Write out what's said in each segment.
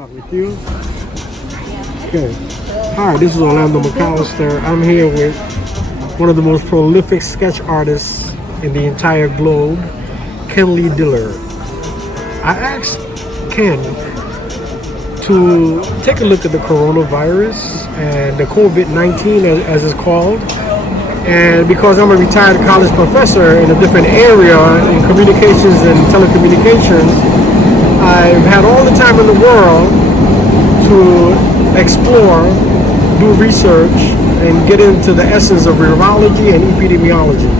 Start with you. Okay. Hi, this is Orlando McAllister. I'm here with one of the most prolific sketch artists in the entire globe, Dillard. I asked Ken to take a look at the coronavirus and the COVID-19 as it's called. And because I'm a retired college professor in a different area in communications and telecommunications, I've had all the time in the world to explore, do research, and get into the essence of virology and epidemiology.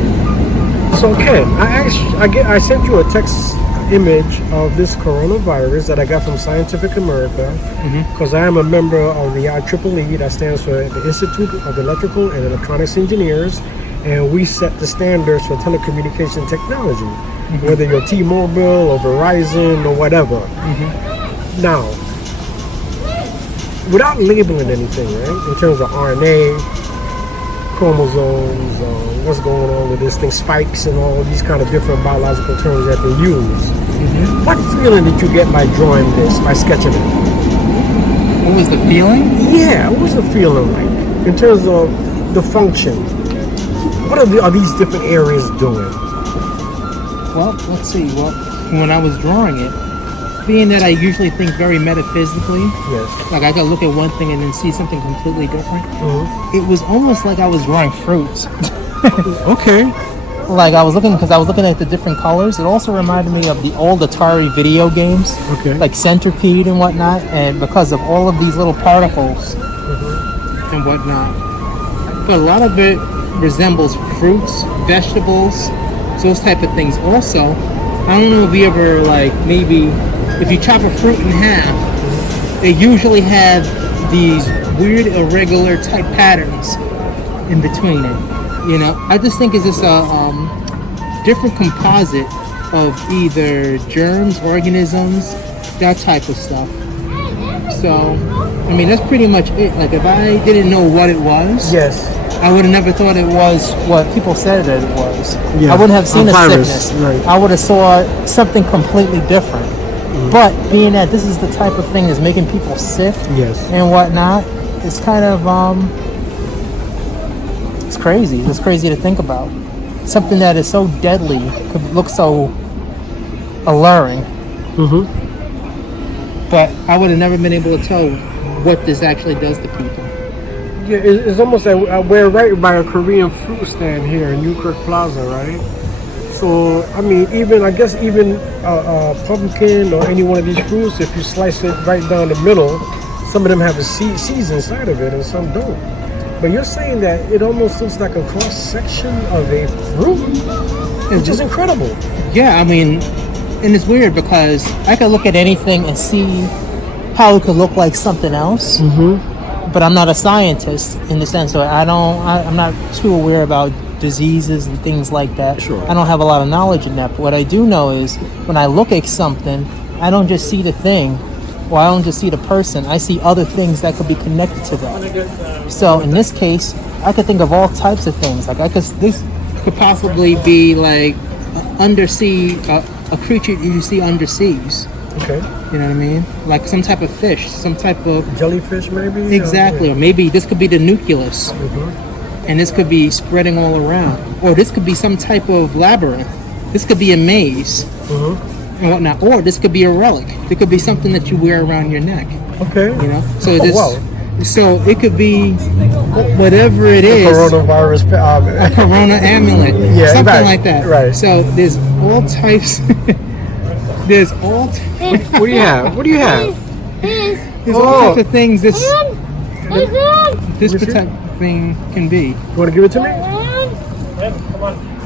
So Ken, I sent you a text image of this coronavirus that I got from Scientific America, because I am a member of the IEEE, that stands for the Institute of Electrical and Electronics Engineers, and we set the standards for telecommunication technology, whether you're T-Mobile or Verizon or whatever. Now, without labeling anything, right, in terms of RNA, chromosomes, what's going on with this thing, spikes and all these kind of different biological terms that they use. What feeling did you get by drawing this, by sketching it? What was the feeling? Yeah, what was the feeling like in terms of the function? What are these different areas doing? Well, let's see. Well, when I was drawing it, being that I usually think very metaphysically, Yes. like I could look at one thing and then see something completely different, it was almost like I was drawing fruits. Okay. Like I was looking at the different colors. It also reminded me of the old Atari video games, Okay. like Centipede and whatnot, and because of all of these little particles and whatnot. But a lot of it resembles fruits, vegetables, those type of things. Also, I don't know if you ever, like, maybe if you chop a fruit in half, they usually have these weird irregular type patterns in between it. You know, I just think it's just a different composite of either germs, organisms, that type of stuff. So, I mean, that's pretty much it. Like, if I didn't know what it was, Yes. I would have never thought it was what people said that it was. Yeah, I wouldn't have seen a a virus, sickness. right. I would have saw something completely different. But being that this is the type of thing that's making people sick Yes. and whatnot, it's kind of it's crazy. It's crazy to think about. Something that is so deadly could look so alluring. But I would have never been able to tell what this actually does to people. Yeah, it's almost like we're right by a Korean fruit stand here in Newkirk Plaza, right? So, I mean, even pumpkin or any one of these fruits, if you slice it right down the middle, some of them have a seeds inside of it and some don't. But you're saying that it almost looks like a cross-section of a fruit, which is incredible. Yeah, I mean, and it's weird because I could look at anything and see how it could look like something else. But I'm not a scientist in the sense that I'm not too aware about diseases and things like that. Sure. I don't have a lot of knowledge in that. But what I do know is when I look at something, I don't just see the thing, or I don't just see the person. I see other things that could be connected to that. So in this case, I could think of all types of things. Like this could possibly be like undersea, a creature you see underseas. Okay. You know what I mean? Like some type of fish, some type of Jellyfish, maybe? exactly, or maybe this could be the nucleus, and this could be spreading all around, or this could be some type of labyrinth. This could be a maze and whatnot, or this could be a relic. It could be something that you wear around your neck. Okay. You know, so Wow. so it could be whatever it is. Coronavirus. A corona amulet, Yeah, something right, like that. right. So there's all types. There's all. What do you have? What do you have? There's all types of things this type of thing can be. You want to give it to me?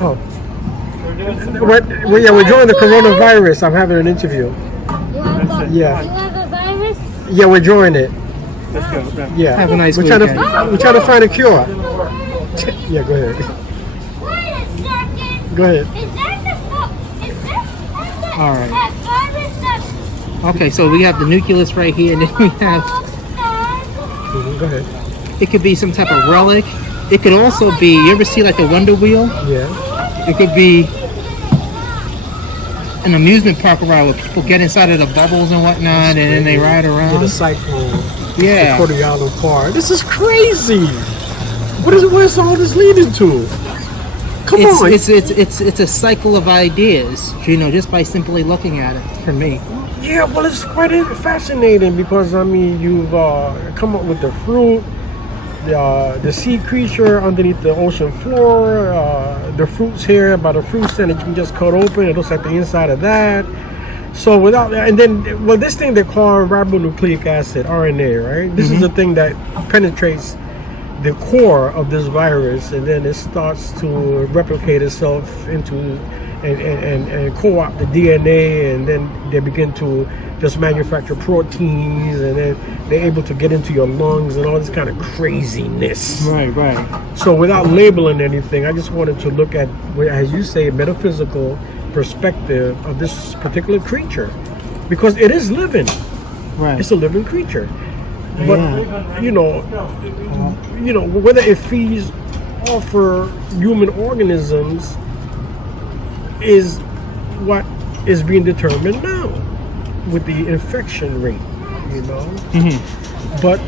Oh. We're joining the coronavirus. I'm having an interview. Yeah. You have a virus? Yeah, we're joining it. Let's go. Yeah. Have a nice we're weekend. we're trying to find a cure. Yeah, go ahead. Wait a second. Go ahead. Is that All right. that virus that Okay, so we have the nucleus right here, and then we have. Go ahead. It could be some type of relic. It could also be. You ever see like the Wonder Wheel? Yeah. It could be an amusement park ride where people get inside of the bubbles and whatnot, and then they ride To the around. cyclone. Yeah. The Cordialo Park. This is crazy. Where's all this leading to? Come on. It's a cycle of ideas, you know, just by simply looking at it. For me. Yeah, well, it's quite fascinating because, I mean, you've come up with the fruit, the sea creature underneath the ocean floor, the fruits here, by the fruit stand that you can just cut open. It looks like the inside of that. So without, and then, well, this thing they call ribonucleic acid, RNA, right? This is the thing that penetrates the core of this virus, and then it starts to replicate itself into and co-opt the DNA, and then they begin to just manufacture proteins, and then they're able to get into your lungs and all this kind of craziness. Right. So without labeling anything, I just wanted to look at, as you say, metaphysical perspective of this particular creature, because it is living. Right. It's a living creature. But you know, whether it feeds off for human organisms is what is being determined now with the infection rate, you know. But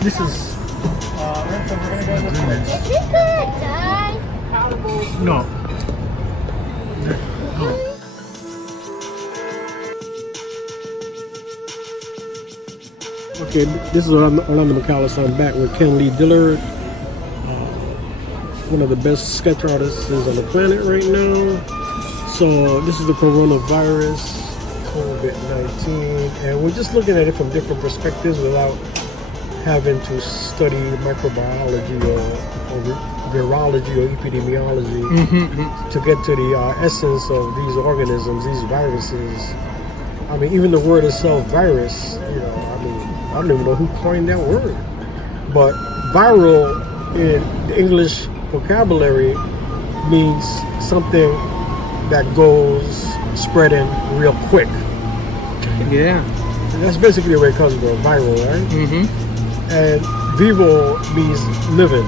this is Is he gonna die? no. Okay, this is Orlando McAllister. I'm back with Ken Lee Dillard, one of the best sketch artists on the planet right now. So this is the coronavirus, COVID-19, and we're just looking at it from different perspectives without having to study microbiology or virology or epidemiology to get to the essence of these organisms, these viruses. I mean, even the word itself, virus, you know, I mean, I don't even know who coined that word. But viral in the English vocabulary means something that goes spreading real quick. Yeah. And that's basically where it comes from, viral, right? And vivo means living.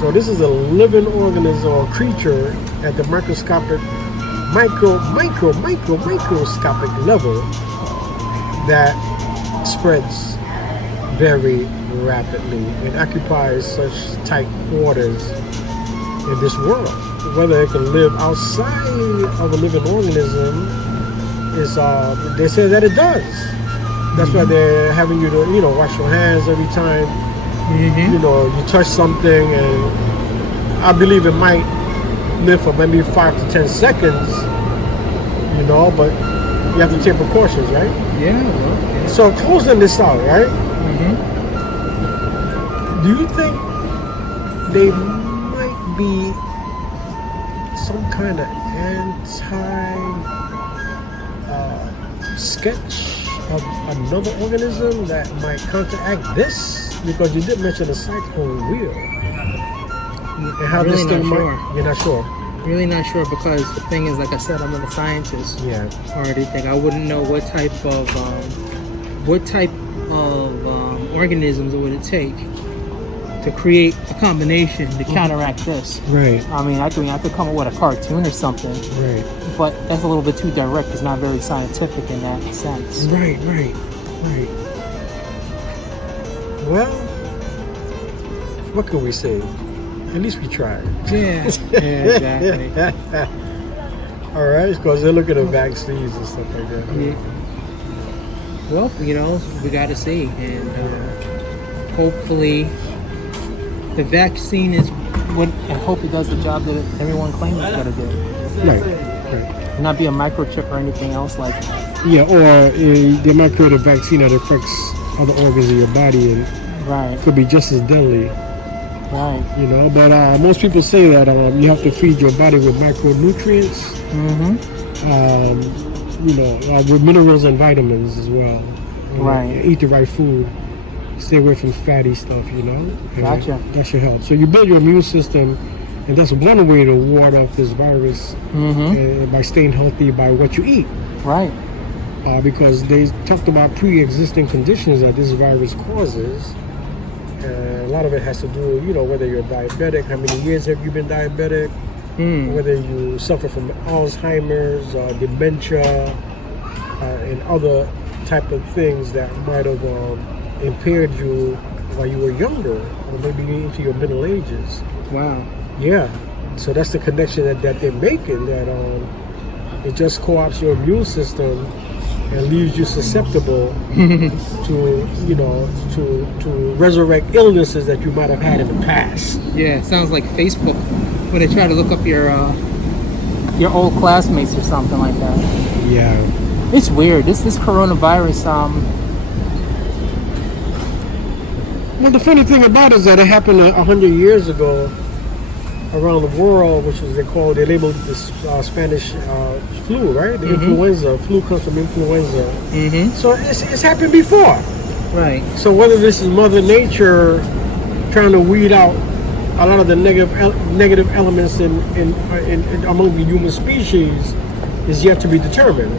So this is a living organism or creature at the microscopic, microscopic level that spreads very rapidly and occupies such tight quarters in this world. Whether it can live outside of a living organism is, they say that it does. That's why they're having you to, you know, wash your hands every time, you know, you touch something, and I believe it might live for maybe 5 to 10 seconds, you know, but you have to take precautions, right? Yeah. So closing this out, right? Do you think they might be some kind of sketch of another organism that might counteract this? Because you did mention a cyclone wheel. And how Really this thing not might, sure. you're not sure? Really not sure, because the thing is, like I said, I'm not a scientist Yeah. or anything. I wouldn't know what type of organisms would it take to create a combination to counteract this. Right. I mean, I could come up with a cartoon or something, Right. but that's a little bit too direct. It's not very scientific in that sense. Right. Well, what can we say? At least we tried. Yeah, exactly. All right, because they're looking at vaccines and stuff like that. Yeah. Well, you know, we got to see, and hopefully the vaccine is what, and hope it does the job that everyone claims it's going to do. Right. Not be a microchip or anything else like that. Yeah, or they might create a vaccine that affects other organs in your body and Right, could be just as deadly. right. You know, but most people say that you have to feed your body with micronutrients, you know, with minerals and vitamins as well. Right. Eat the right food. Stay away from fatty stuff, you know. And Gotcha. that should help. So you build your immune system, and that's one way to ward off this virus by staying healthy by what you eat. Right. Because they talked about pre-existing conditions that this virus causes. A lot of it has to do, you know, whether you're diabetic, how many years have you been diabetic, whether you suffer from Alzheimer's, dementia, and other type of things that might have impaired you while you were younger, or maybe into your middle ages. Wow. Yeah, so that's the connection that they're making, that it just co-opts your immune system and leaves you susceptible to, you know, to resurrect illnesses that you might have had in the past. Yeah, it sounds like Facebook, where they try to look up your old classmates or something like that. Yeah. It's weird. This coronavirus. Well, the funny thing about it is that it happened 100 years ago around the world, which is they labeled this Spanish flu, right? The influenza. Flu comes from influenza. So it's happened before. Right. So whether this is Mother Nature trying to weed out a lot of the negative elements in among the human species is yet to be determined.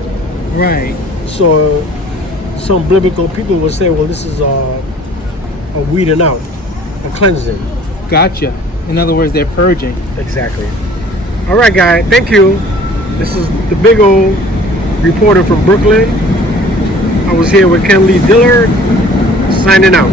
Right. So some biblical people would say, well, this is a weeding out, a cleansing. Gotcha. In other words, they're purging. Exactly. All right, guy. Thank you. This is the big old reporter from Brooklyn. I was here with Ken Lee Dillard, signing out.